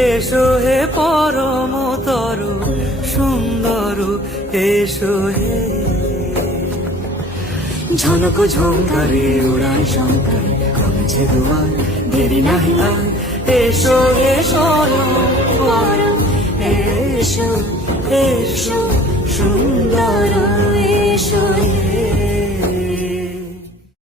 এসো হে পরম তরু সুন্দর, এসো হে। ঝনক ঝঙ্কারে উড়ায় শঙ্কারে কমেছে দুয়ার, দেরি নাহি আর। এসো হে পরম পরম, এসো এসো সুন্দর, এসো হে।